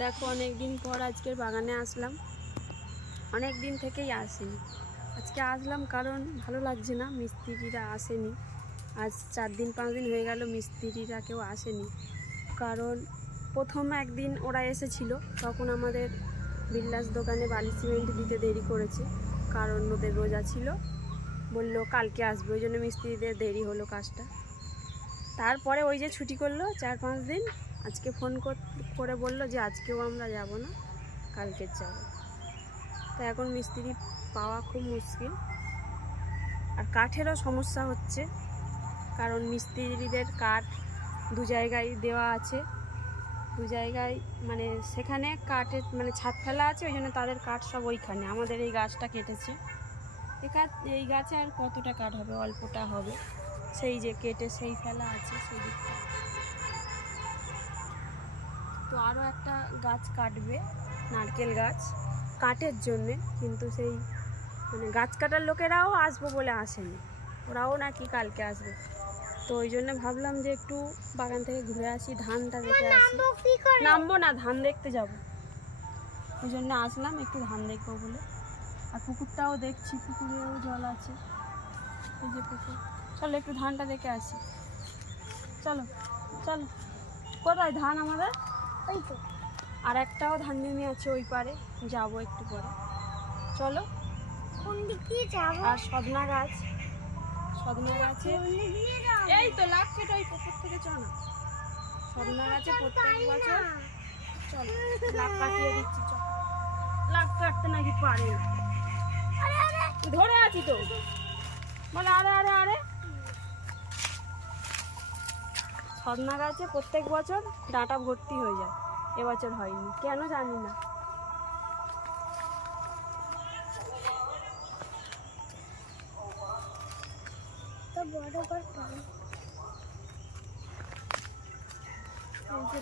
দেখো অনেক দিন পর আজকের বাগানে আসলাম, অনেক দিন থেকেই আসেনি। আজকে আসলাম কারণ ভালো লাগছে না, মিস্ত্রিরা আসেনি। আজ 4 দিন 5 দিন হয়ে গেল মিস্ত্রিরা কেউ আসেনি। কারণ প্রথম একদিন ওরা এসেছিল, তখন আমাদের বিল্লাস দোকানে বালি সিমেন্ট দিতে দেরি করেছে, কারণ ওদের রোজা ছিল, বললো কালকে আসবে, ওই জন্য মিস্ত্রিদের দেরি হলো কাজটা। তারপরে ওই যে ছুটি করলো 4-5 দিন, আজকে ফোন করে বললো যে আজকেও আমরা যাব না, কালকে যাব। তো এখন মিস্ত্রি পাওয়া খুব মুশকিল, আর কাঠেরও সমস্যা হচ্ছে, কারণ মিস্ত্রিদের কাঠ 2 জায়গায় দেওয়া আছে, 2 জায়গায় মানে সেখানে কাঠের মানে ছাদ ফেলা আছে, ওই জন্য তাদের কাঠ সব ওইখানে। আমাদের এই গাছটা কেটেছে, এই গাছে আর কতটা কাঠ হবে, অল্পটা হবে, সেই যে কেটে সেই ফেলা আছে সেই দিকটা। তো আরও একটা গাছ কাটবে, নারকেল গাছ কাঠের জন্যে, কিন্তু সেই মানে গাছ কাটার লোকেরাও আসবো বলে আসেনি, ওরাও নাকি কালকে আসবে। তো ওই জন্য ভাবলাম যে একটু বাগান থেকে ঘুরে আসি, ধানটা দেখে আসি। নামবো না, ধান দেখতে যাব, ওই জন্য আসলাম একটু ধান দেখবো বলে। আর পুকুরটাও দেখছি, পুকুরেও জল আছে, এই যে পুকুর। চলো একটু ধানটা দেখে আসি, চলো চলো। কোথায় ধান আমাদের? ওই তো আর একটাও ধান জমি আছে ওই পারে, যাবো একটু পরে, চলো। কোন দিক দিয়ে যাব? আর সদনা গাছে এই তো লাখ কেটে ওই পুকুর থেকে চলো। সদনা গাছে প্রত্যেক বছর চলো লাখ কাটিয়ে দিচ্ছি, চল। লাখ কাটতে নাকি পারে না, ধরে আছি তো বলে। আরে আরে আরে সদনা গাছে প্রত্যেক বছর ডাঁটা ভর্তি হয়ে যায়, এবছর হয়নি কেন জানি না।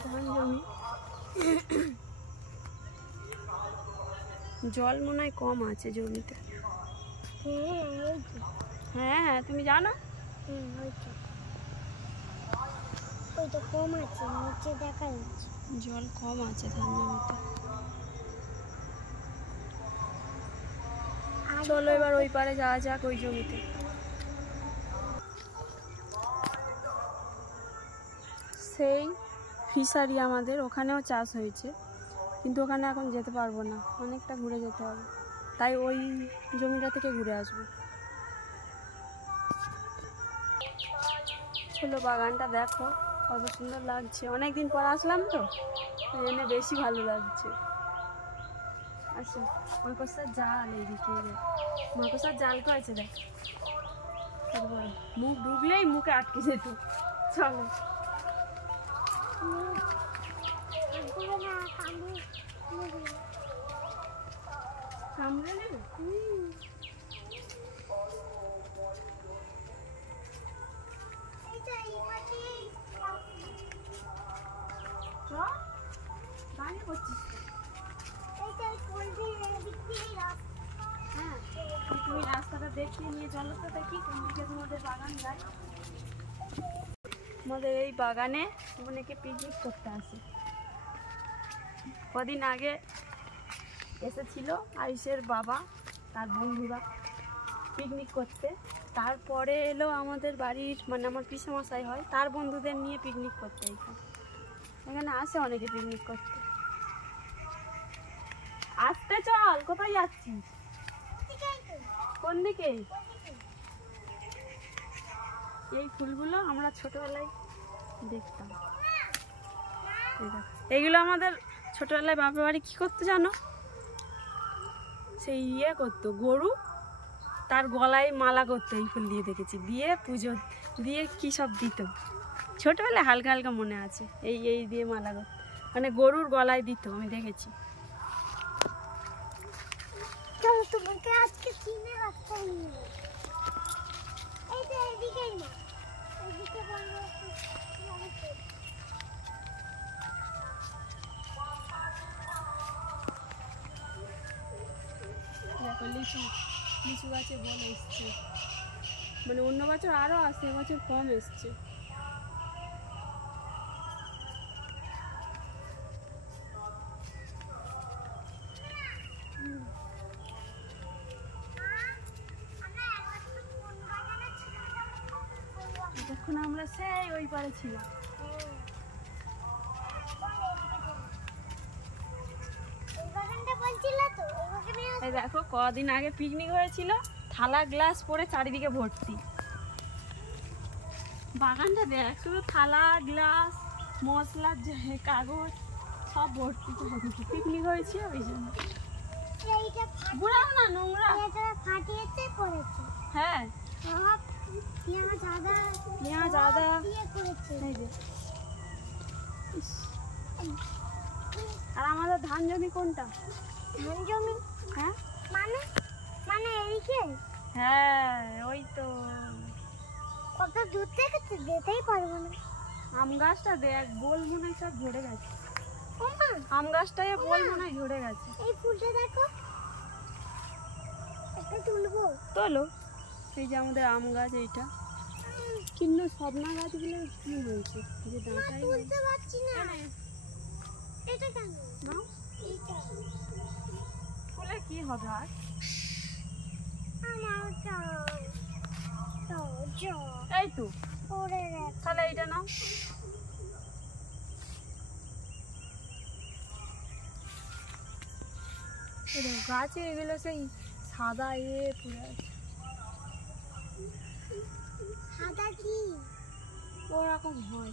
ধান জমি জল মনে হয় কম আছে জমিতে। হ্যাঁ হ্যাঁ তুমি জানো, কম আছে, নিচে দেখা যাচ্ছে জল কম আছে ধান জমিতে। চলো এবার ওই পারে যাওয়া যাক, ওই জমিতে। সেই ফিশারি আমাদের ওখানেও চাষ হয়েছে, কিন্তু ওখানে এখন যেতে পারবো না, অনেকটা ঘুরে যেতে হবে, তাই ওই জমিটা থেকে ঘুরে আসবো। চলো বাগানটা দেখো কত সুন্দর লাগছে, অনেকদিন পর আসলাম তো ওই জন্য বেশি ভালো লাগছে। আচ্ছা মাকড়সার জাল, এইদিকে মাকড়সার জাল করেছে, দেখ মুখ ঢুকলেই মুখে আটকে যেত। চলো কামড়ে নেবে। হ্যাঁ তুমি রাস্তাটা দেখিয়ে নিয়ে চলো তো, দেখি কোন দিকে তোমাদের বাগান যায়। আমাদের এই বাগানে অনেকে পিকনিক করতে আসে, কদিন আগে এসেছিল আয়ুষের বাবা তার বন্ধুরা পিকনিক করতে, তারপরে এলো আমাদের বাড়ির মানে আমার পিসেমশাই হয়, তার বন্ধুদের নিয়ে পিকনিক করতে। এখানে আসে অনেকে পিকনিক করতে। আসতে চল, কোথায় যাচ্ছিস? কোন দিকে? এই ফুলগুলো আমরা ছোটবেলায় দেখতাম, এইগুলো আমাদের ছোটবেলায় বাপের বাড়ি কি করতো জানো, সেই ইয়ে করতো, গরু তার গলায় মালা করতো, এই ফুল দিয়ে দেখেছি, দিয়ে পুজো দিয়ে কি সব দিত ছোটবেলায়, হালকা হালকা মনে আছে। এই দিয়ে মালা করতো, মানে গরুর গলায় দিত, আমি দেখেছি। তোমাকে আজকে চিনে রাখতে হবে, এই তো এইদিকেই না, এইদিকে বলবো। দেখো লিচু গাছে বল এসছে, মানে অন্য বছর আরও আসে, এবছর কম এসছে। যখন আমরা সেই ওই পারে ছিলাম। এই দেখো কদিন আগে পিকনিক হয়েছিল, থালা গ্লাস পরে চারিদিকে ভর্তি। বাগানটা দেখ, শুধু থালা গ্লাস মশলার যে কাগজ সব ভর্তি। পিকনিক হয়েছিল ওই জন্য। বুড়াও না নোংরা ফাটিয়েছে করেছে। হ্যাঁ यहाँ ज़्यादा ये করেছে। এই যে। আর আমাদের ধান জমি কোনটা? ধান জমি? হ্যাঁ মানে মানে এইদিকে? হ্যাঁ ওই তো। কত দূর থেকে তো যেতেই পারবো না। আম গাছটা দেখ, বোল মনে হয় সব ঝরে গেছে। ওমা আম গাছটায় বোল মনে হয় ঝরে গেছে। এই ফুলটা দেখো, একটা তুলবো। তোলো। এই যে আমাদের আম গাছ এইটা, কিন্তু সবনা গাছগুলো কি হয়েছে যে ডাঁটাই তুলতে পারছি না। এটা কেন না এইটা? ফুলে কি হবে আর? আমার তো এই তো পড়ে রে। তাহলে এইটা নাও। এই দেখো গাছে এগুলো সেই সাদা পুড়ে আছে। সাদা কি? ওরকম হয়।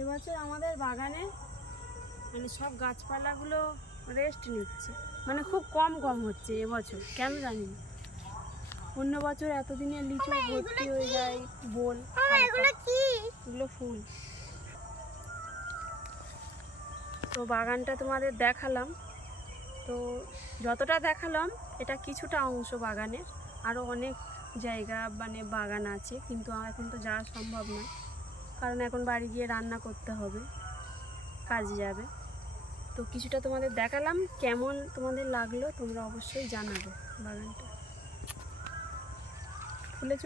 এবছর আমাদের বাগানে মানে সব গাছপালাগুলো রেস্ট নিচ্ছে, মানে খুব কম হচ্ছে এবছর, কেন জানি না। অন্য বছর এতদিনে লিচু ভর্তি হয়ে যায় বোল। এগুলো কি? এগুলো ফুল। তো বাগানটা তোমাদের দেখালাম, তো যতটা দেখালাম এটা কিছুটা অংশ বাগানের, আরও অনেক জায়গা মানে বাগান আছে, কিন্তু এখন তো যাওয়া সম্ভব না, কারণ এখন বাড়ি গিয়ে রান্না করতে হবে, কাজে যাবে। তো কিছুটা তোমাদের দেখালাম, কেমন তোমাদের লাগলো তোমরা অবশ্যই জানাবে। বাগানটা ফুলে